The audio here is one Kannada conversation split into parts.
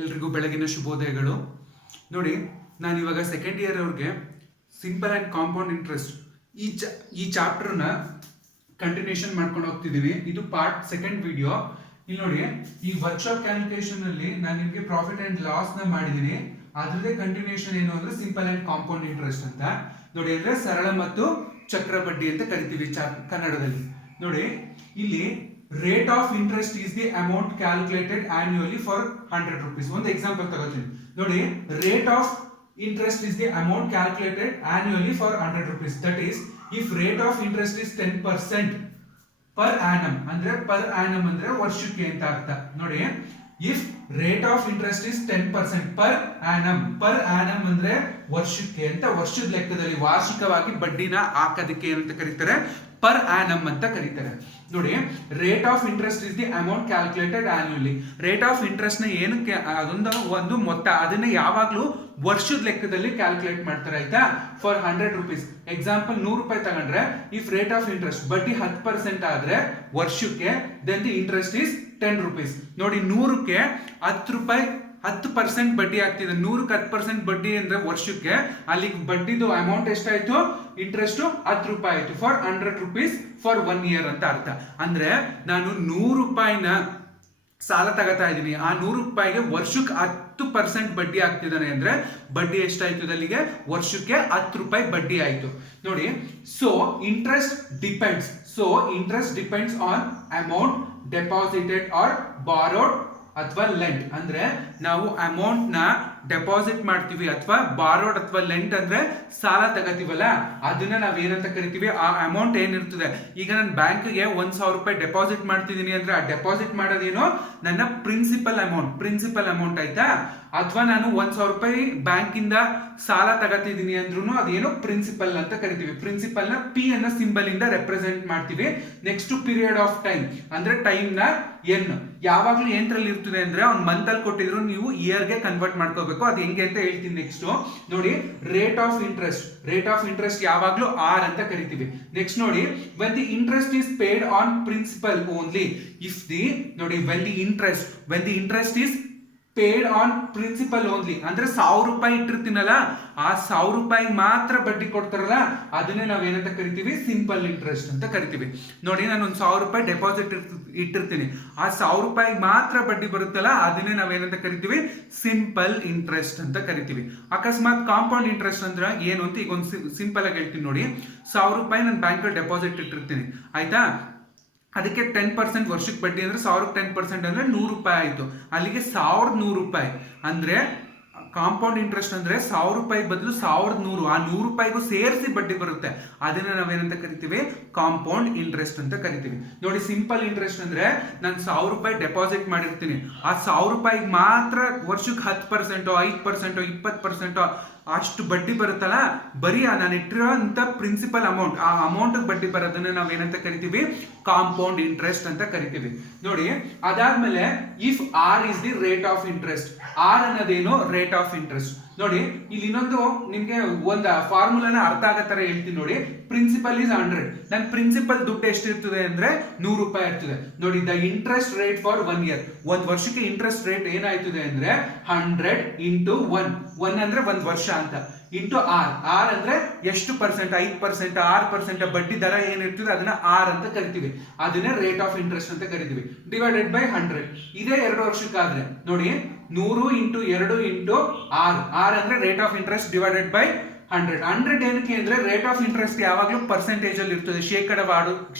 ಎಲ್ರಿಗೂ ಬೆಳಗಿನ ಶುಭೋದಯಗಳು. ನೋಡಿ, ನಾನು ಇವಾಗ ಸೆಕೆಂಡ್ ಇಯರ್ ಅವ್ರಿಗೆ ಸಿಂಪಲ್ ಆ್ಯಂಡ್ ಕಾಂಪೌಂಡ್ ಇಂಟ್ರೆಸ್ಟ್ ಈ ಚಾಪ್ಟರ್ನ ಕಂಟಿನ್ಯೂಷನ್ ಮಾಡ್ಕೊಂಡು ಹೋಗ್ತಿದ್ದೀವಿ. ಇದು ಪಾರ್ಟ್ ಸೆಕೆಂಡ್ ವಿಡಿಯೋ. ಇಲ್ಲಿ ನೋಡಿ, ಈ ವರ್ಕ್ಶಾಪ್ ಕ್ಯಾಲ್ಕುಲೇಷನ್ ಅಲ್ಲಿ ನಾನು ನಿಮಗೆ ಪ್ರಾಫಿಟ್ ಅಂಡ್ ಲಾಸ್ ನ ಮಾಡಿದ್ದೀನಿ. ಅದರದೇ ಕಂಟಿನ್ಯೂಷನ್ ಏನು ಅಂದ್ರೆ ಸಿಂಪಲ್ ಅಂಡ್ ಕಾಂಪೌಂಡ್ ಇಂಟ್ರೆಸ್ಟ್ ಅಂತ ನೋಡಿ. ಅಂದ್ರೆ ಸರಳ ಮತ್ತು ಚಕ್ರ ಬಡ್ಡಿ ಅಂತ ಕರಿತೀವಿ ಕನ್ನಡದಲ್ಲಿ. ನೋಡಿ, ಇಲ್ಲಿ rate of interest is the amount calculated annually for 100 rupees. ಒಂದು ಎಕ್ಸಾಂಪಲ್ ತಗೋತೀನಿ ನೋಡಿ. Rate of interest is the amount calculated annually for 100 rupees. That is, if rate of interest is 10% per annum, ಅಂದ್ರೆ per annum ಅಂದ್ರೆ ವರ್ಷಕ್ಕೆ ಅಂತ ಅರ್ಥ ನೋಡಿ. if rate of interest is 10% per annum ಅಂದ್ರೆ ವರ್ಷಕ್ಕೆ ಅಂತ, ವರ್ಷದ ಲೆಕ್ಕದಲ್ಲಿ ವಾರ್ಷಿಕವಾಗಿ ಬಡ್ಡಿನ ಹಾಕೋದಕ್ಕೆ ಏನಂತ ಕರೀತಾರೆ? per annum ಅಂತ ಕರೀತಾರೆ. ನೋಡಿ, rate of interest is the amount calculated annually. Rate of interest ನ ಏನಕ್ಕೆ, ಒಂದು ಮೊತ್ತ, ಅದನ್ನ ಯಾವಾಗ್ಲೂ ವರ್ಷದ ಲೆಕ್ಕದಲ್ಲಿ ಕ್ಯಾಲ್ಕುಲೇಟ್ ಮಾಡ್ತಾರೆ, ಆಯ್ತಾ? For 100 rupees. ಎಕ್ಸಾಂಪಲ್ 100 ರೂಪಾಯಿ ತಗೊಂಡ್ರೆ, ಇಫ್ ರೇಟ್ ಆಫ್ ಇಂಟ್ರೆಸ್ಟ್ ಬಡ್ಡಿ 10% ಆದ್ರೆ ವರ್ಷಕ್ಕೆ, then the interest is 10 rupees. ನೋಡಿ, 100ಕ್ಕೆ 10 ರೂಪಾಯಿ 10% ಬಡ್ಡಿ ಆಗ್ತಿದೆ. 100ಕ್ಕೆ 10% ಬಡ್ಡಿ ಅಂದ್ರೆ ವರ್ಷಕ್ಕೆ, ಅಲ್ಲಿ ಬಡ್ಡಿದು ಅಮೌಂಟ್ ಎಷ್ಟಾಯ್ತು? ಇಂಟ್ರೆಸ್ಟ್ 10 ರೂಪಾಯಿ ಆಯ್ತು. ಫಾರ್ 100 rupees ಫಾರ್ 1 year ಅಂತ ಅರ್ಥ. ಅಂದ್ರೆ ನಾನು 100 ರೂಪಾಯಿನ ಸಾಲ ತಗೋತಾ ಇದ್ದೀನಿ. ಆ 100 ರೂಪಾಯಿಗೆ ವರ್ಷಕ್ಕೆ 10% ಬಡ್ಡಿ ಆಗ್ತಿದ್ದಾನೆ ಅಂದ್ರೆ ಬಡ್ಡಿ ಎಷ್ಟಾಯ್ತು? ಅಲ್ಲಿಗೆ ವರ್ಷಕ್ಕೆ 10 ರೂಪಾಯಿ ಬಡ್ಡಿ ಆಯ್ತು ನೋಡಿ. So interest depends on amount deposited or borrowed ಅಥವಾ ಲೆಂಟ್. ಅಂದ್ರೆ ನಾವು ಅಮೌಂಟ್ ನ ಡೆಪಾಸಿಟ್ ಮಾಡ್ತೀವಿ ಅಥವಾ ಬಾರೋಡ್ ಅಥವಾ ಲೆಂಟ್ ಅಂದ್ರೆ ಸಾಲ ತಗೋತೀವಲ್ಲ, ಅದನ್ನ ನಾವ್ ಏನಂತ ಕರಿತೀವಿ? ಆ ಅಮೌಂಟ್ ಏನಿರ್ತದೆ, ಈಗ ನಾನು ಬ್ಯಾಂಕ್ಗೆ 1,000 ರೂಪಾಯಿ ಡೆಪಾಸಿಟ್ ಮಾಡ್ತಿದ್ದೀನಿ ಅಂದ್ರೆ ಆ ಡೆಪಾಸಿಟ್ ಮಾಡೋದೇನು? ನನ್ನ ಪ್ರಿನ್ಸಿಪಲ್ ಅಮೌಂಟ್ ಆಯ್ತಾ? ಅಥವಾ ನಾನು 1,000 ರೂಪಾಯಿ ಬ್ಯಾಂಕ್ ಇಂದ ಸಾಲ ತಗೋತಿದ್ದೀನಿ ಅಂದ್ರೂ ಅದೇನು? ಪ್ರಿನ್ಸಿಪಲ್ ಅಂತ ಕರಿತೀವಿ. ಪ್ರಿನ್ಸಿಪಲ್ ನ ಪಿ ಅನ್ನೋ ಸಿಂಬಲ್ ಇಂದ ರೆಪ್ರೆಸೆಂಟ್ ಮಾಡ್ತೀವಿ. ನೆಕ್ಸ್ಟ್ ಪೀರಿಯಡ್ ಆಫ್ ಟೈಮ್ ಅಂದ್ರೆ ಟೈಮ್ ನ ಎನ್ ಯಾವಾಗ್ಲೂ ಏನ್ರಲ್ಲಿ ಇರ್ತದೆ ಅಂದ್ರೆ, ಅವ್ನು ಮಂತ್ ಅಲ್ಲಿ ಕೊಟ್ಟಿದ್ರು ನೀವು ಇಯರ್ ಗೆ ಕನ್ವರ್ಟ್ ಮಾಡ್ಕೋಬೇಕು. ಅದು ಹೆಂಗೆ ಅಂತ ಹೇಳ್ತೀನಿ ನೆಕ್ಸ್ಟ್. ನೋಡಿ, ರೇಟ್ ಆಫ್ ಇಂಟ್ರೆಸ್ಟ್ ಯಾವಾಗ್ಲೂ ಆರ್ ಅಂತ ಕರಿತೀವಿ. ನೆಕ್ಸ್ಟ್ ನೋಡಿ, when the interest is paid on principal only, if the ನೋಡಿ when the interest is paid on principal only ಅಂದ್ರೆ 1,000 ರೂಪಾಯಿ ಇಟ್ಟಿರ್ತೀನಲ್ಲ, ಆ 1,000 ರೂಪಾಯಿ ಮಾತ್ರ ಬಡ್ಡಿ ಕೊಡ್ತಾರಲ್ಲ, ಅದನ್ನೇ ನಾವ್ ಏನಂತ ಕರಿತೀವಿ? ಸಿಂಪಲ್ ಇಂಟ್ರೆಸ್ಟ್ ಅಂತ ಕರಿತೀವಿ. ನೋಡಿ, ನಾನು 1,000 ರೂಪಾಯಿ ಡೆಪಾಸಿಟ್ ಇಟ್ಟಿರ್ತೀನಿ, ಆ 1,000 ರೂಪಾಯಿ ಮಾತ್ರ ಬಡ್ಡಿ ಬರುತ್ತಲ್ಲ, ಅದನ್ನೇ ನಾವೇನಂತ ಕರಿತೀವಿ? ಸಿಂಪಲ್ ಇಂಟ್ರೆಸ್ಟ್ ಅಂತ ಕರಿತೀವಿ. ಅಕಸ್ಮಾತ್ ಕಾಂಪೌಂಡ್ ಇಂಟ್ರೆಸ್ಟ್ ಅಂದ್ರೆ ಏನು ಅಂತ ಈಗ ಒಂದು ಸಿಂಪಲ್ ಆಗಿ ಹೇಳ್ತೀನಿ ನೋಡಿ. 1,000 ರೂಪಾಯಿ ನಾನು ಬ್ಯಾಂಕ್ ಡೆಪಾಸಿಟ್ ಇಟ್ಟಿರ್ತೀನಿ, ಆಯ್ತಾ? ಅದಕ್ಕೆ 10% ವರ್ಷಕ್ಕೆ ಬಡ್ಡಿ ಅಂದ್ರೆ 1,000ಕ್ಕೆ 10% ಅಂದ್ರೆ 100 ರೂಪಾಯಿ ಆಯ್ತು. ಅಲ್ಲಿಗೆ 1,100 ರೂಪಾಯಿ ಅಂದ್ರೆ ಕಾಂಪೌಂಡ್ ಇಂಟ್ರೆಸ್ಟ್ ಅಂದ್ರೆ 1,000 ರೂಪಾಯಿ ಬದಲು 1,100, ಆ 100 ರೂಪಾಯಿಗೂ ಸೇರಿಸಿ ಬಡ್ಡಿ ಬರುತ್ತೆ. ಅದನ್ನ ನಾವೇನಂತ ಕರಿತೀವಿ? ಕಾಂಪೌಂಡ್ ಇಂಟ್ರೆಸ್ಟ್ ಅಂತ ಕರಿತೀವಿ. ನೋಡಿ, ಸಿಂಪಲ್ ಇಂಟ್ರೆಸ್ಟ್ ಅಂದ್ರೆ ನಾನು 1,000 ರೂಪಾಯಿ ಡೆಪಾಸಿಟ್ ಮಾಡಿರ್ತೀನಿ, ಆ 1,000 ರೂಪಾಯಿಗೆ ಮಾತ್ರ ವರ್ಷಕ್ಕೆ 10%, 5%, 20% ಅಷ್ಟು ಬಡ್ಡಿ ಬರುತ್ತಲ್ಲ, ಬರೀ ನಾನು ಇಟ್ಟಿರೋ ಅಂತ ಪ್ರಿನ್ಸಿಪಲ್ ಅಮೌಂಟ್, ಆ ಅಮೌಂಟ್ ಬಡ್ಡಿ ಬರೋದನ್ನ ನಾವೇನಂತ ಕರಿತೀವಿ? ಕಾಂಪೌಂಡ್ ಇಂಟ್ರೆಸ್ಟ್ ಅಂತ ಕರಿತೀವಿ. ನೋಡಿ, ಅದಾದ್ಮೇಲೆ if R is the rate of interest. R ಅನ್ನೋದೇನು? Rate of interest. ನೋಡಿ, ಇಲ್ಲಿ ಇನ್ನೊಂದು ನಿಮ್ಗೆ ಒಂದು ಫಾರ್ಮುಲಾನ ಅರ್ಥ ಆಗೋ ತರ ಹೇಳ್ತೀನಿ ನೋಡಿ. Principal is 100. ನನ್ನ ಪ್ರಿನ್ಸಿಪಲ್ ದುಡ್ಡು ಎಷ್ಟಿರ್ತದೆ ಅಂದ್ರೆ 100 ರೂಪಾಯಿ ಇರ್ತದೆ. ನೋಡಿ, the interest rate for 1 year, ಒಂದ್ ವರ್ಷಕ್ಕೆ ಇಂಟ್ರೆಸ್ಟ್ ರೇಟ್ ಏನಾಯ್ತದೆ ಅಂದ್ರೆ 100 into 1 ಅಂದ್ರೆ 1 ವರ್ಷ ಅಂತ, ಇಂಟು ಆರ್ ಅಂದ್ರೆ ಎಷ್ಟು ಪರ್ಸೆಂಟ್? 5%, 6% ಬಡ್ಡಿ ದರ ಏನಿರ್ತದೆ ಅದನ್ನ ಆರ್ ಅಂತ ಕರಿತೀವಿ. ಅದನ್ನ ರೇಟ್ ಆಫ್ ಇಂಟ್ರೆಸ್ಟ್ ಅಂತ ಕರಿತೀವಿ. Divided by 100. ಇದೇ 2 ವರ್ಷಕ್ಕಾದ್ರೆ ನೋಡಿ, 100 into 2 into ಆರ್ ಅಂದ್ರೆ rate of interest divided by 100 ಏನಕ್ಕೆ ಅಂದ್ರೆ ರೇಟ್ ಆಫ್ ಇಂಟ್ರೆಸ್ಟ್ ಯಾವಾಗ್ಲೂ ಪರ್ಸೆಂಟೇಜ್ ಅಲ್ಲಿ ಇರ್ತದೆ,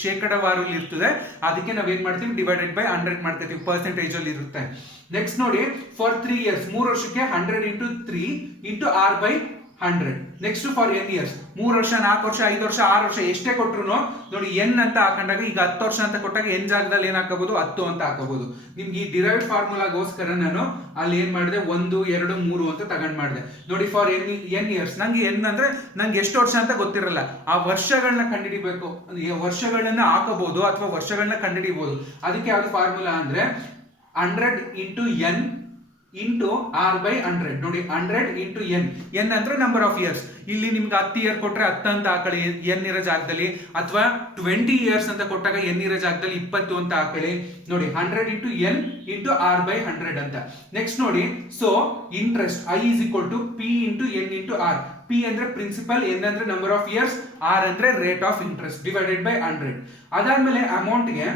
ಶೇಕಡವಾರು ಇರ್ತದೆ. ಅದಕ್ಕೆ ನಾವೇನ್ ಮಾಡ್ತೀವಿ? ಡಿವೈಡೆಡ್ ಬೈ 100 ಮಾಡ್ತೀವಿ, ಪರ್ಸೆಂಟೇಜ್ ಅಲ್ಲಿ ಇರುತ್ತೆ. ನೆಕ್ಸ್ಟ್ ನೋಡಿ, ಫಾರ್ 3 years, 3 ವರ್ಷಕ್ಕೆ 100 into 3 into r by 100. Next for n years, 3 ವರ್ಷ, 4 ವರ್ಷ, 5 ವರ್ಷ, 6 ವರ್ಷ ಎಷ್ಟೇ ಕೊಟ್ರು ನೋಡಿ, n ಅಂತ ಹಾಕೊಂಡಾಗ, ಈಗ 10 ವರ್ಷ ಅಂತ ಕೊಟ್ಟಾಗ n ಜಾಗದಲ್ಲಿ ಏನ್ ಹಾಕಬಹುದು? 10 ಅಂತ ಹಾಕಬಹುದು. ನಿಮ್ಗೆ ಈ ಡಿರೈವ್ಡ್ ಫಾರ್ಮುಲಾಗೋಸ್ಕರ ನಾನು ಅಲ್ಲಿ ಏನ್ ಮಾಡಿದೆ? 1, 2, 3 ಅಂತ ತಗೊಂಡ್ ಮಾಡಿದೆ ನೋಡಿ. ಫಾರ್ n years, ನಂಗೆ n ಅಂದ್ರೆ ನಂಗೆ ಎಷ್ಟು ವರ್ಷ ಅಂತ ಗೊತ್ತಿರಲ್ಲ, ಆ ವರ್ಷಗಳನ್ನ ಕಂಡುಹಿಡಿಬೇಕು. ವರ್ಷಗಳನ್ನ ಹಾಕಬಹುದು ಅಥವಾ ವರ್ಷಗಳನ್ನ ಕಂಡುಹಿಡಿಬಹುದು. ಅದಕ್ಕೆ ಯಾವ್ದು ಫಾರ್ಮುಲಾ ಅಂದ್ರೆ 100 into n into R by 100. ನೋಡಿ 100 ಇಂಟು ಎನ್. ಎನ್ ಅಂದ್ರೆ ನಂಬರ್ ಆಫ್ ಇಯರ್ಸ್. ಇಲ್ಲಿ ನಿಮ್ಗೆ 10 ಇಯರ್ ಕೊಟ್ರೆ 10 ಅಂತ ಹಾಕೊಳ್ಳಿ ಎನ್ ಇರೋ ಜಾಗದಲ್ಲಿ, ಅಥವಾ 20 ಇಯರ್ಸ್ ಅಂತ ಕೊಟ್ಟಾಗ ಎನ್ ಇರೋ ಜಾಗದಲ್ಲಿ 20 ಅಂತ ಹಾಕೊಳ್ಳಿ. ನೋಡಿ 100 into N into R by 100 ಅಂತ. ನೆಕ್ಸ್ಟ್ ನೋಡಿ, so interest I is equal to P into N into R. P ಅಂದ್ರೆ ಪ್ರಿನ್ಸಿಪಲ್, ಎನ್ ಅಂದ್ರೆ ನಂಬರ್ ಆಫ್ ಇಯರ್ಸ್, ಆರ್ ಅಂದ್ರೆ rate of interest divided by 100. ಅದಾದ್ಮೇಲೆ ಅಮೌಂಟ್ಗೆ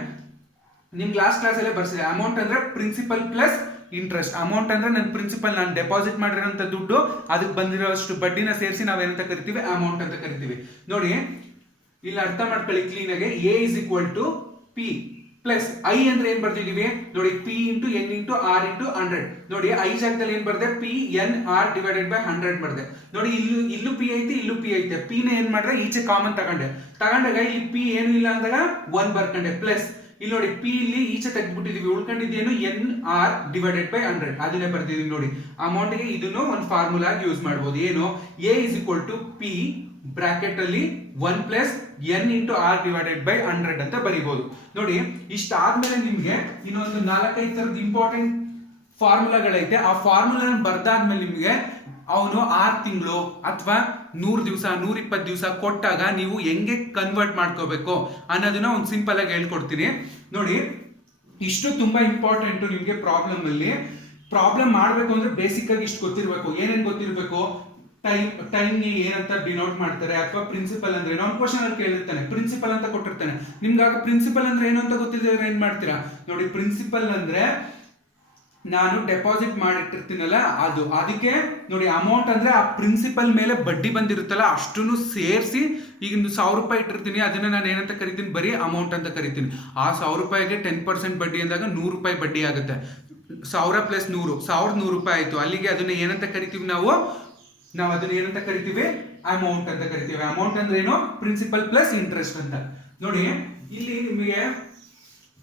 ನಿಮ್ಗೆ ಲಾಸ್ಟ್ ಕ್ಲಾಸ್ ಅಲ್ಲೇ ಬರ್ಸಿದೆ, ಅಮೌಂಟ್ ಅಂದ್ರೆ ಪ್ರಿನ್ಸಿಪಲ್ ಪ್ಲಸ್ ಇಂಟ್ರೆಸ್ಟ್. ಅಮೌಂಟ್ ಅಂದ್ರೆ ನನ್ನ ಪ್ರಿನ್ಸಿಪಲ್, ನಾನು ಡೆಪಾಸಿಟ್ ಮಾಡಿರೋಂಥ ದುಡ್ಡು, ಅದಕ್ಕೆ ಬಂದಿರೋಷ್ಟು ಬಡ್ಡಿನ ಸೇರಿಸಿ ನಾವೇನಂತ ಕರಿತೀವಿ, ಅಮೌಂಟ್ ಅಂತ ಕರಿತೀವಿ. ನೋಡಿ ಇಲ್ಲಿ ಅರ್ಥ ಮಾಡ್ಕೊಳ್ಳಿ ಕ್ಲೀನ್ ಆಗಿ. A is equal to P plus I ಅಂದ್ರೆ ಏನ್ ಬರ್ತಿದೀವಿ ನೋಡಿ, P into N into R into 100. ನೋಡಿ ಐ ಜಾಗದಲ್ಲಿ ಏನ್ ಬರ್ದೆ, P N R divided by 100 ಬರ್ದೆ. ನೋಡಿ ಇಲ್ಲೂ ಪಿ ಐತೆ, ಇಲ್ಲೂ ಪಿ ಐತೆ. ಪಿ ನ ಏನ್ ಮಾಡ್ರೆ ಈಚೆ ಕಾಮನ್ ತಗೊಂಡಾಗ ಇಲ್ಲಿ ಪಿ ಏನು ಇಲ್ಲ ಅಂದಾಗ 1 ಬರ್ಕೊಂಡೆ, ಪ್ಲಸ್ ಇಲ್ಲಿ ನೋಡಿ ಪಿ ಇಲ್ಲಿ ಈಚೆ ತೆಗೆದ್ಬಿಟ್ಟಿದೀವಿ, ಉಳ್ಕೊಂಡಿದ್ದೇನು ಎನ್ ಆರ್ ಡಿವೈಡೆಡ್ ಬೈ 100 ಅದನ್ನೇ ಬರ್ತಿದೀವಿ. ನೋಡಿ ಅಮೌಂಟ್ಗೆ ಇದನ್ನು ಒಂದು ಫಾರ್ಮುಲಾ ಯೂಸ್ ಮಾಡಬಹುದು. ಏನು, A is equal to P bracket ಅಲ್ಲಿ 1 plus N into R divided by 100 ಅಂತ ಬರೀಬಹುದು. ನೋಡಿ ಇಷ್ಟಾದ್ಮೇಲೆ ನಿಮ್ಗೆ ಇನ್ನೊಂದು 4-5 ತರದ ಇಂಪಾರ್ಟೆಂಟ್ ಫಾರ್ಮುಲಾಗಳೈತೆ. ಆ ಫಾರ್ಮುಲಾ ಬರ್ದಾದ್ಮೇಲೆ ನಿಮ್ಗೆ ಅವನು 6 ತಿಂಗಳು ಅಥವಾ 100 ದಿವಸ 120 ದಿವಸ ಕೊಟ್ಟಾಗ ನೀವು ಹೆಂಗೆ ಕನ್ವರ್ಟ್ ಮಾಡ್ಕೋಬೇಕು ಅನ್ನೋದನ್ನ ಒಂದು ಸಿಂಪಲ್ ಆಗಿ ಹೇಳ್ಕೊಡ್ತೀನಿ. ನೋಡಿ ಇಷ್ಟು ತುಂಬಾ ಇಂಪಾರ್ಟೆಂಟ್ ನಿಮ್ಗೆ ಪ್ರಾಬ್ಲಮ್ ಅಲ್ಲಿ. ಪ್ರಾಬ್ಲಮ್ ಮಾಡ್ಬೇಕು ಅಂದ್ರೆ ಬೇಸಿಕ್ ಆಗಿ ಇಷ್ಟು ಗೊತ್ತಿರ್ಬೇಕು. ಏನೇನ್ ಗೊತ್ತಿರ್ಬೇಕು, ಟೈಮ್ ಏನಂತ ಡಿನೋಟ್ ಮಾಡ್ತಾರೆ, ಅಥವಾ ಪ್ರಿನ್ಸಿಪಲ್ ಅಂದ್ರೆ ಏನೋ ಒಂದು ಕ್ವಶನ್ ಅಲ್ಲಿ ಕೇಳಿರ್ತಾನೆ, ಪ್ರಿನ್ಸಿಪಲ್ ಅಂತ ಕೊಟ್ಟಿರ್ತಾನೆ. ನಿಮ್ಗಾಗ ಪ್ರಿನ್ಸಿಪಲ್ ಅಂದ್ರೆ ಏನು ಅಂತ ಗೊತ್ತಿದ್ರೆ ಏನ್ ಮಾಡ್ತೀರಾ, ನೋಡಿ ಪ್ರಿನ್ಸಿಪಲ್ ಅಂದ್ರೆ ನಾನು ಡೆಪಾಸಿಟ್ ಮಾಡಿಟ್ಟಿರ್ತೀನಲ್ಲ ಅದು, ಅದಕ್ಕೆ ನೋಡಿ ಅಮೌಂಟ್ ಅಂದ್ರೆ ಆ ಪ್ರಿನ್ಸಿಪಲ್ ಮೇಲೆ ಬಡ್ಡಿ ಬಂದಿರುತ್ತಲ್ಲ ಅಷ್ಟನ್ನು ಸೇರಿಸಿ, ಈಗ 1000 ರೂಪಾಯಿ ಇಟ್ಟಿರ್ತೀನಿ, ಅದನ್ನ ನಾನು ಏನಂತ ಕರಿತೀನಿ, ಬರೀ ಅಮೌಂಟ್ ಅಂತ ಕರಿತೀನಿ. ಆ 1000 ರೂಪಾಯಿಗೆ 10% ಬಡ್ಡಿ ಅಂದಾಗ 100 ರೂಪಾಯಿ ಬಡ್ಡಿ ಆಗುತ್ತೆ. 1000 ಪ್ಲಸ್ 100 1100 ರೂಪಾಯಿ ಆಯ್ತು. ಅಲ್ಲಿಗೆ ಅದನ್ನ ಏನಂತ ಕರಿತೀವಿ, ನಾವು ಅದನ್ನ ಏನಂತ ಕರಿತೀವಿ, ಅಮೌಂಟ್ ಅಂತ ಕರಿತೀವಿ. ಅಮೌಂಟ್ ಅಂದ್ರೆ ಏನು, ಪ್ರಿನ್ಸಿಪಲ್ ಪ್ಲಸ್ ಇಂಟ್ರೆಸ್ಟ್ ಅಂತ. ನೋಡಿ ಇಲ್ಲಿ ನಿಮಗೆ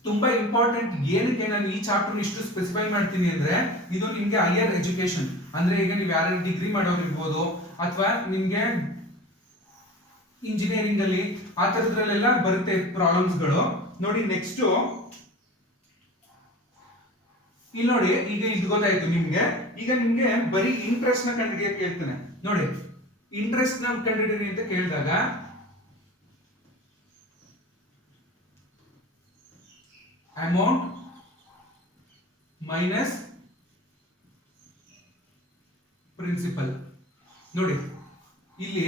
ತುಂಬಾ ಇಂಪಾರ್ಟೆಂಟ್. ಏನಕ್ಕೆ ನಾನು ಈ ಚಾಪ್ಟರ್ ಇಷ್ಟು ಸ್ಪೆಸಿಫೈ ಮಾಡ್ತೀನಿ ಅಂದ್ರೆ, ಇದು ನಿಮ್ಗೆ ಹೈಯರ್ ಎಜುಕೇಶನ್ ಅಂದ್ರೆ ಈಗ ನೀವು ಯಾರು ಡಿಗ್ರಿ ಮಾಡೋರು ಇರ್ಬೋದು, ಅಥವಾ ನಿಮ್ಗೆ ಇಂಜಿನಿಯರಿಂಗ್ ಅಲ್ಲಿ ಆ ತರದ್ರಲ್ಲೆಲ್ಲ ಬರುತ್ತೆ ಪ್ರಾಬ್ಲಮ್ಸ್ಗಳು. ನೋಡಿ ನೆಕ್ಸ್ಟ್ ಇಲ್ಲಿ ನೋಡಿ, ಈಗ ಇದು ಗೊತ್ತಾಯ್ತು ನಿಮ್ಗೆ. ಈಗ ನಿಮ್ಗೆ ಬರೀ ಇಂಟ್ರೆಸ್ಟ್ ನ ಕಂಡುಹಿಡಿಯಕ್ಕೆ ಕೇಳ್ತಾನೆ. ನೋಡಿ ಇಂಟ್ರೆಸ್ಟ್ ನ ಕಂಡುಹಿಡಿಯಿರಿ ಅಂತ ಕೇಳಿದಾಗ ಅಮೌಂಟ್ ಮೈನಸ್ ಪ್ರಿನ್ಸಿಪಲ್. ನೋಡಿ ಇಲ್ಲಿ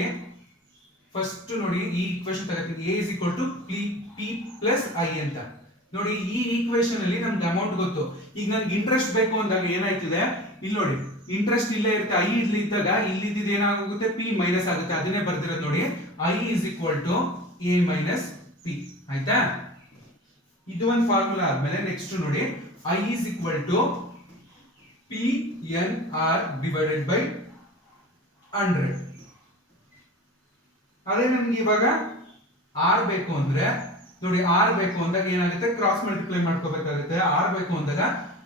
ಫಸ್ಟ್ ನೋಡಿ ಈ ಈಕ್ವೇಶನ್ ತಗೋತೀನಿ, A is equal to P plus I ಅಂತ. ನೋಡಿ ಈ ಈಕ್ವೇಶನ್ ಅಲ್ಲಿ ನಮ್ಗೆ ಅಮೌಂಟ್ ಗೊತ್ತು. ಈಗ ನನ್ಗೆ ಇಂಟ್ರೆಸ್ಟ್ ಬೇಕು ಅಂದಾಗ ಏನಾಯ್ತಿದೆ, ಇಲ್ಲಿ ನೋಡಿ ಇಂಟ್ರೆಸ್ಟ್ ಇಲ್ಲೇ ಇರುತ್ತೆ, ಐ ಇಲ್ಲಿ ಇದ್ದಾಗ ಇಲ್ಲಿ ಇದ್ದಿದ್ದು ಏನಾಗುತ್ತೆ, ಪಿ ಮೈನಸ್ ಆಗುತ್ತೆ. ಅದನ್ನೇ ಬರ್ದಿರೋದು ನೋಡಿ, I is equal to A minus P. ಆಯ್ತಾ, ಇದು ಒಂದು ಫಾರ್ಮುಲಾ ಆದ್ಮೇಲೆ ನೆಕ್ಸ್ಟ್ ನೋಡಿ, I is equal to P N R divided by 100. ಅದೇ ನಮ್ಗೆ ಇವಾಗ ಆರ್ ಬೇಕು ಅಂದ್ರೆ ನೋಡಿ, ಆರ್ ಬೇಕು ಅಂದಾಗ ಏನಾಗುತ್ತೆ, ಕ್ರಾಸ್ ಮಲ್ಟಿಪ್ಲೈ ಮಾಡ್ಕೋಬೇಕಾಗುತ್ತೆ. ಆರ್ ಬೇಕು ಅಂದಾಗ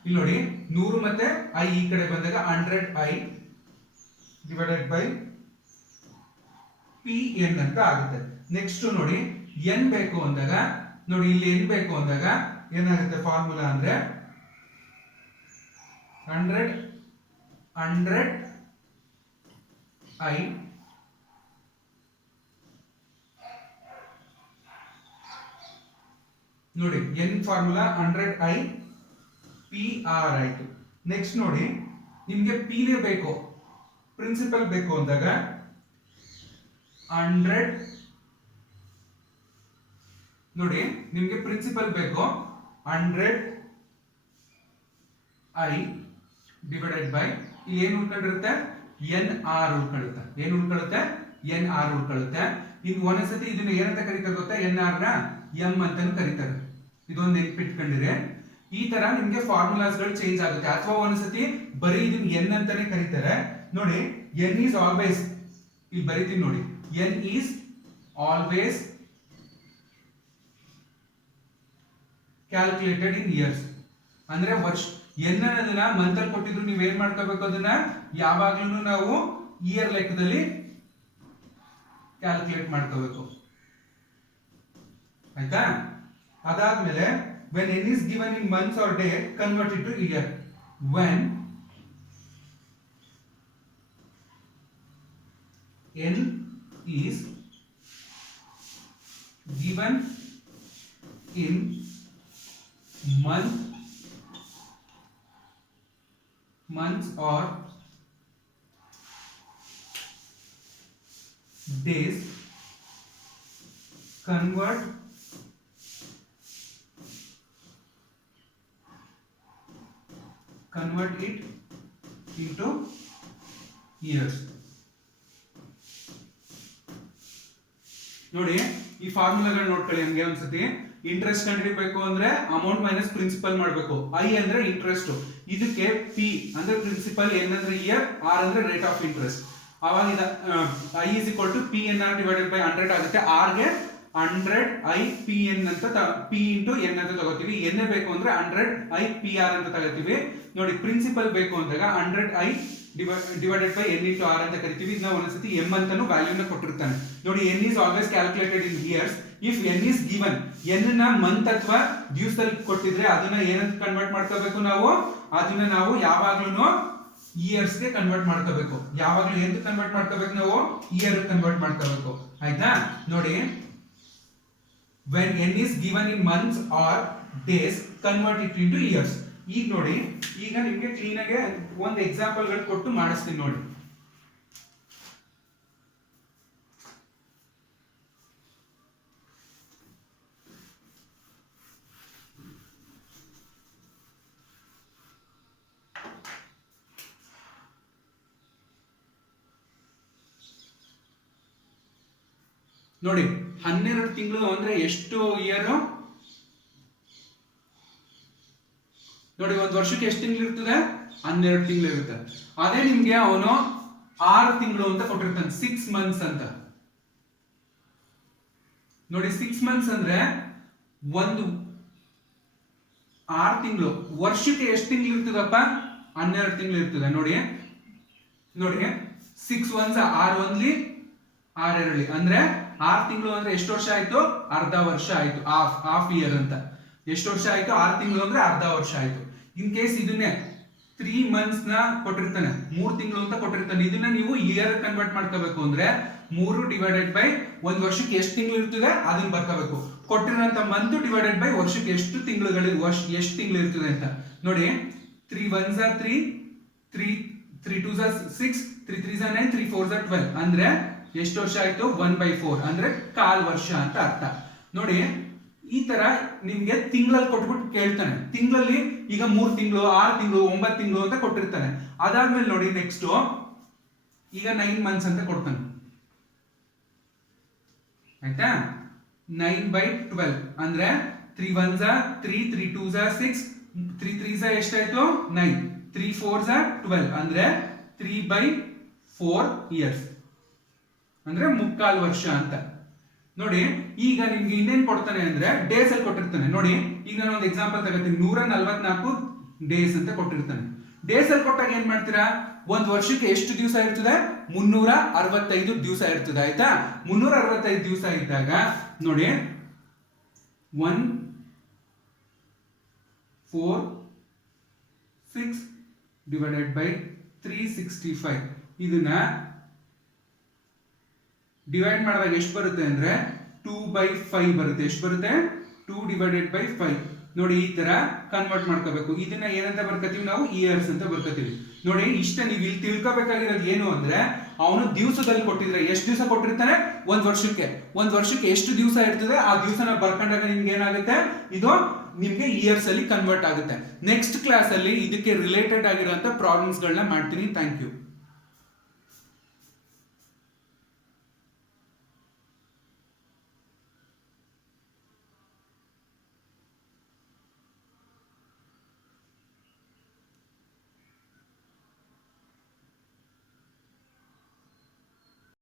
ಇಲ್ಲಿ ನೋಡಿ 100 ಮತ್ತೆ ಐ ಈ ಕಡೆ ಬಂದಾಗ 100 I divided by P N ಅಂತ ಆಗುತ್ತೆ. ನೆಕ್ಸ್ಟ್ ನೋಡಿ ಎನ್ ಬೇಕು ಅಂದಾಗ ನೋಡಿ, ಇಲ್ಲಿ ಎನ್ ಬೇಕು ಅಂದಾಗ ಏನಾಗುತ್ತೆ ಫಾರ್ಮುಲಾ ಅಂದ್ರೆ 100 ಐ ನೋಡಿ N formula 100 I P R ಆಯ್ತು. ನೆಕ್ಸ್ಟ್ ನೋಡಿ ನಿಮ್ಗೆ ಪಿ ನೇ ಬೇಕು, ಪ್ರಿನ್ಸಿಪಲ್ ಬೇಕು ಅಂದಾಗ 100 ನೋಡಿ ನಿಮ್ಗೆ ಪ್ರಿನ್ಸಿಪಲ್ ಬೇಕು 100 ಐ ಡಿವೈಡೆಡ್ ಬೈ ಇಲ್ಲಿ ಏನು ಉಳ್ಕೊಂಡಿರುತ್ತೆ, ಎನ್ ಆರ್ ಉಳ್ಕೊಳ್ಳುತ್ತೆ. ಏನು ಉಳ್ಕೊಳ್ಳುತ್ತೆ, ಎನ್ ಆರ್ ಉಳ್ಕೊಳ್ಳುತ್ತೆ. ಇನ್ನು ಒಂದ್ಸತಿ ಇದನ್ನ ಏನಂತ ಕರೀತಾರೆ ಗೊತ್ತಾ, ಎನ್ ಆರ್ ನ ಎಂ ಅಂತಾನು ಕರೀತಾರೆ. ಇದೊಂದು ನೆನ್ಪಿಟ್ಕೊಂಡಿರೆ. ಈ ತರ ನಿಮ್ಗೆ ಫಾರ್ಮುಲಾಸ್ ಗಳು ಚೇಂಜ್ ಆಗುತ್ತೆ. ಅಥವಾ ಒಂದ್ಸತಿ ಬರೀ ಇದನ್ನ ಎನ್ ಅಂತಾನೆ ಕರೀತಾರೆ. ನೋಡಿ ಎನ್ ಈಸ್ ಆಲ್ವೇಸ್, ಇಲ್ಲಿ ಬರೀತೀನಿ ನೋಡಿ, N is always calculated in years. ಅಂದ್ರೆ ವರ್ಷ. ಎನ್ ಅನ್ನೋದನ್ನ ಮಂತ್ ಅಲ್ಲಿ ಕೊಟ್ಟಿದ್ರು ನೀವು ಏನ್ ಮಾಡ್ಕೋಬೇಕು, ಅದನ್ನ ಯಾವಾಗ್ಲೂ ನಾವು ಇಯರ್ ಲೆಕ್ಕದಲ್ಲಿ ಕ್ಯಾಲ್ಕುಲೇಟ್ ಮಾಡ್ಕೋಬೇಕು. ಆಯ್ತಾ, ಅದಾದ್ಮೇಲೆ when n is given in months or day, convert it to year. When n is given in months or days, convert it into years. ನೋಡಿ ಈ ಫಾರ್ಮುಲಾಗಳು ನೋಡ್ಕೊಳ್ಳಿ ಹಂಗೆ ಒಂದ್ಸತಿ. ಇಂಟ್ರೆಸ್ಟ್ ಕಂಡುಹಿಡಿಬೇಕು ಅಂದ್ರೆ ಅಮೌಂಟ್ ಮೈನಸ್ ಪ್ರಿನ್ಸಿಪಲ್ ಮಾಡಬೇಕು. ಐ ಅಂದ್ರೆ ಇಂಟ್ರೆಸ್ಟ್, ಇದಕ್ಕೆ ಪಿ ಅಂದ್ರೆ ಪ್ರಿನ್ಸಿಪಲ್, ಎನ್ ಅಂದ್ರೆ ಇಯರ್, ಆರ್ ಅಂದ್ರೆ ರೇಟ್ ಆಫ್ ಇಂಟ್ರೆಸ್ಟ್. ಅವಾಗ I is equal to P N R divided by 100 ಆಗುತ್ತೆ. ಆರ್ ಗೆ 100 ಐ ಪಿ ಎನ್ ಅಂತ ಪಿ ಇಂಟು ಎನ್ ಅಂತ ತಗೋತೀವಿ. ಎನ್ ಬೇಕು ಅಂದ್ರೆ 100 ಐ ಪಿ ಆರ್ ಅಂತ ತಗೋತೀವಿ. ನೋಡಿ ಪ್ರಿನ್ಸಿಪಲ್ ಬೇಕು ಅಂದಾಗ 100 I divided by N into R ಅಂತ ಕರಿತೀವಿ. ಇದನ್ನ ಒಂದ್ಸತಿ ಎಂ ಅಂತಾನು ವ್ಯಾಲ್ಯೂನ ಕೊಟ್ಟಿರ್ತಾನೆ. ನೋಡಿ N is always calculated in years. If N is given, N ನ ಮಂತ್ ಅಥವಾ ದಿವಸದಲ್ಲಿ ಕೊಟ್ಟಿದ್ರೆ ಅದನ್ನ ಏನಂತ ಕನ್ವರ್ಟ್ ಮಾಡ್ಕೋಬೇಕು ನಾವು? ಅದನ್ನ ನಾವು ಯಾವಾಗ್ಲೂ ಇಯರ್ಸ್ ಗೆ ಕನ್ವರ್ಟ್ ಮಾಡ್ಕೋಬೇಕು. ಯಾವಾಗ್ಲೂ ಎಂತ ಕನ್ವರ್ಟ್ ಮಾಡ್ಕೋಬೇಕು ನಾವು? ಇಯರ್ ಕನ್ವರ್ಟ್ ಮಾಡ್ಕೋಬೇಕು. ಆಯ್ತಾ? ನೋಡಿ when n is given in months or days, convert it into years. ಈಗ ನೋಡಿ, ಈಗ ನಿಮಗೆ ಕ್ಲೀನ್ ಆಗಿ ಒಂದು ಎಕ್ಸಾಂಪಲ್ ಗಳು ಕೊಟ್ಟು ಮಾಡಿಸ್ತೀನಿ ನೋಡಿ. ನೋಡಿ 12 ತಿಂಗಳು ಅಂದ್ರೆ ಎಷ್ಟು ಇಯರ್? ನೋಡಿ ಒಂದು ವರ್ಷಕ್ಕೆ ಎಷ್ಟು ತಿಂಗಳು ಇರ್ತದೆ? 12 ತಿಂಗಳು ಇರುತ್ತೆ. ಅದೇ ನಿಮ್ಗೆ ಅವನು 6 ತಿಂಗಳು ಅಂತ ಕೊಟ್ಟಿರ್ತಾನೆ, 6 ಮಂತ್ಸ್ ಅಂತ. ನೋಡಿ 6 ಮಂತ್ಸ್ ಅಂದ್ರೆ ಒಂದು 6 ತಿಂಗಳು. ವರ್ಷಕ್ಕೆ ಎಷ್ಟು ತಿಂಗಳು ಇರ್ತದಪ್ಪ? 12 ತಿಂಗಳು ಇರ್ತದೆ. ನೋಡಿ ನೋಡಿ 6 ಒನ್ಸ್ 6 ಒಂದ್ಲಿ 6 ಎರಡ್ಲಿ ಅಂದ್ರೆ 6 ತಿಂಗಳು ಅಂದ್ರೆ ಎಷ್ಟು ವರ್ಷ ಆಯ್ತು? ಅರ್ಧ ವರ್ಷ ಆಯ್ತು. ಹಾಫ್ ಇಯರ್ ಅಂತ. ಎಷ್ಟು ವರ್ಷ ಆಯ್ತು? 6 ತಿಂಗಳು ಅಂದ್ರೆ ಅರ್ಧ ವರ್ಷ ಆಯ್ತು. ಇನ್ ಕೇಸ್ ಇದನ್ನೇ 3 ಮಂತ್ಸ್ ನ ಕೊಟ್ಟಿರ್ತಾನೆ, 3 ತಿಂಗಳು ಅಂತ ಕೊಟ್ಟಿರ್ತಾನೆ. ಇದನ್ನ ನೀವು ಇಯರ್ ಕನ್ವರ್ಟ್ ಮಾಡ್ಕೋಬೇಕು ಅಂದ್ರೆ 3 ಡಿವೈಡೆಡ್ ಬೈ ಒಂದು ವರ್ಷಕ್ಕೆ ಎಷ್ಟು ತಿಂಗಳು ಇರ್ತದೆ ಅದನ್ನ ಬರ್ಕೋಬೇಕು. ಕೊಟ್ಟಿರೋಂತ ಮಂತ್ ಡಿವೈಡೆಡ್ ಬೈ ವರ್ಷಕ್ಕೆ ಎಷ್ಟು ತಿಂಗಳು ಇರ್ತದೆ ಅಂತ. ನೋಡಿ 3 1s are 3, 3 2s are 6, 3 3s are 9, 3 4s are 12 ಅಂದ್ರೆ ಎಷ್ಟು ವರ್ಷ ಆಯ್ತು? 1/4 ಅಂದ್ರೆ ಕಾಲ್ ವರ್ಷ ಅಂತ ಅರ್ಥ. ನೋಡಿ ಈ ತರ ನಿಮ್ಗೆ ತಿಂಗಳಲ್ಲಿ ಕೊಟ್ಬಿಟ್ಟು ಕೇಳ್ತಾನೆ. ತಿಂಗಳಲ್ಲಿ ಈಗ 3 ತಿಂಗಳು, 6 ತಿಂಗಳು, 9 ತಿಂಗಳು ಅಂತ ಕೊಟ್ಟಿರ್ತಾನೆ. ಅದಾದ್ಮೇಲೆ ನೋಡಿ ನೆಕ್ಸ್ಟ್ ಈಗ 9 ಮಂತ್ಸ್ ಅಂತ ಕೊಡ್ತಾನೆ. ಆಯ್ತಾ? 9/12 ಅಂದ್ರೆ 3 1s are 3, 3 2s are 6, 3 3s are ಎಷ್ಟಾಯ್ತು? 9, 3 4s are 12 ಅಂದ್ರೆ 3/4 ಇಯರ್ಸ್ ಅಂದ್ರೆ 3/4 ವರ್ಷ ಅಂತ. ನೋಡಿ ಈಗ ನಿಮ್ಗೆ ಇನ್ನೇನ್ ಕೊಡ್ತಾನೆ ಅಂದ್ರೆ ಡೇಸ್ ಅಲ್ಲಿ ಕೊಟ್ಟಿರ್ತಾನೆ. ನೋಡಿ ಈಗ ನಾನು ಒಂದು ಎಕ್ಸಾಂಪಲ್ ತಗೋತೀನಿ. 144 ಡೇಸ್ ಅಂತ ಕೊಟ್ಟಿರ್ತಾನೆ. ಡೇಸ್ ಅಲ್ಲಿ ಕೊಟ್ಟಾಗ ಏನ್ ಮಾಡ್ತೀರಾ? ಒಂದು ವರ್ಷಕ್ಕೆ ಎಷ್ಟು ದಿವಸ ಇರ್ತದೆ? 365 ದಿವಸ ಇರ್ತದೆ. ಆಯ್ತಾ? 365 ದಿವಸ ಇದ್ದಾಗ ನೋಡಿ 1 4 6 ಡಿವೈಡೆಡ್ ಬೈ 365 ಇದನ್ನ ಡಿವೈಡ್ ಮಾಡಿದಾಗ ಎಷ್ಟು ಬರುತ್ತೆ ಅಂದ್ರೆ 2/5 ಬರುತ್ತೆ. ಎಷ್ಟು ಬರುತ್ತೆ? 2 ಡಿವೈಡೆಡ್ ಬೈ 5. ನೋಡಿ ಈ ತರ ಕನ್ವರ್ಟ್ ಮಾಡ್ಕೋಬೇಕು. ಇದನ್ನ ಏನಂತ ಬರ್ಕೋತೀವಿ ನಾವು? ಇಯರ್ಸ್ ಅಂತ ಬರ್ಕೋತೀವಿ. ನೋಡಿ ಇಷ್ಟ ನೀವು ಇಲ್ಲಿ ತಿಳ್ಕೊಬೇಕಾಗಿರೋದು ಏನು ಅಂದ್ರೆ ಅವನು ದಿವಸದಲ್ಲಿ ಕೊಟ್ಟಿದ್ರೆ ಎಷ್ಟು ದಿವಸ ಕೊಟ್ಟಿರ್ತಾನೆ? ಒಂದು ವರ್ಷಕ್ಕೆ ಎಷ್ಟು ದಿವಸ ಇರ್ತದೆ ಆ ದಿವಸನ ಬರ್ಕೊಂಡಾಗ ನಿಮ್ಗೆ ಏನಾಗುತ್ತೆ? ಇದು ನಿಮ್ಗೆ ಇಯರ್ಸ್ ಅಲ್ಲಿ ಕನ್ವರ್ಟ್ ಆಗುತ್ತೆ. ನೆಕ್ಸ್ಟ್ ಕ್ಲಾಸ್ ಅಲ್ಲಿ ಇದಕ್ಕೆ ರಿಲೇಟೆಡ್ ಆಗಿರುವಂತ ಪ್ರಾಬ್ಲಮ್ಸ್ ಗಳನ್ನ ಮಾಡ್ತೀನಿ. Thank you.